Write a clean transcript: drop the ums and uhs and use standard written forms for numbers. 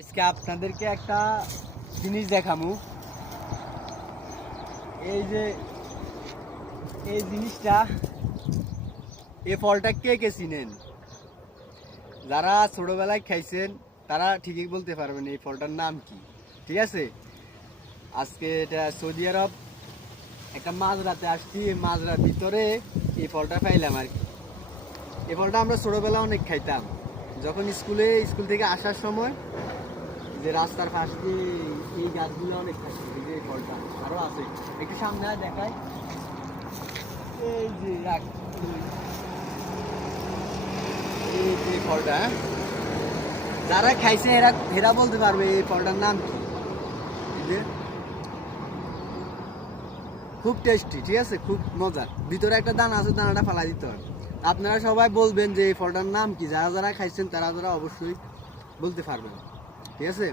আজকে আপনাদেরকে একটা জিনিস দেখামু। এই যে এই জিনিসটা, এই ফলটা কে কে চিনেন? যারা ছোটবেলায় খাইছেন তারা ঠিকই বলতে পারবেন এই ফলটার নাম কি। ঠিক আছে, আজকে এটা সৌদি আরব একটা মাজরাতে আসছি, এই মাজরার ভিতরে এই ফলটা পাইলাম আর কি। এই ফলটা আমরা ছোটবেলা অনেক খাইতাম, যখন স্কুল থেকে আসার সময় যে রাস্তার পাশ দিয়ে এই গাছগুলো অনেক থাকে। এই যে এই ফলটা আরো আছে, একটু সামনে দেখায়। এই যে এই যে ফলটা, যারা খাইছে এরা এরা বলতে পারবে এই ফলটার নাম কি। এই যে খুব টেস্টি, ঠিক আছে, খুব মজার। ভিতরে একটা দানা আছে, দানাটা ফালা দিতে হয়। আপনারা সবাই বলবেন যে এই ফলটার নাম কি, যারা যারা খাইছেন তারা অবশ্যই বলতে পারবেন। ঠিক আছে।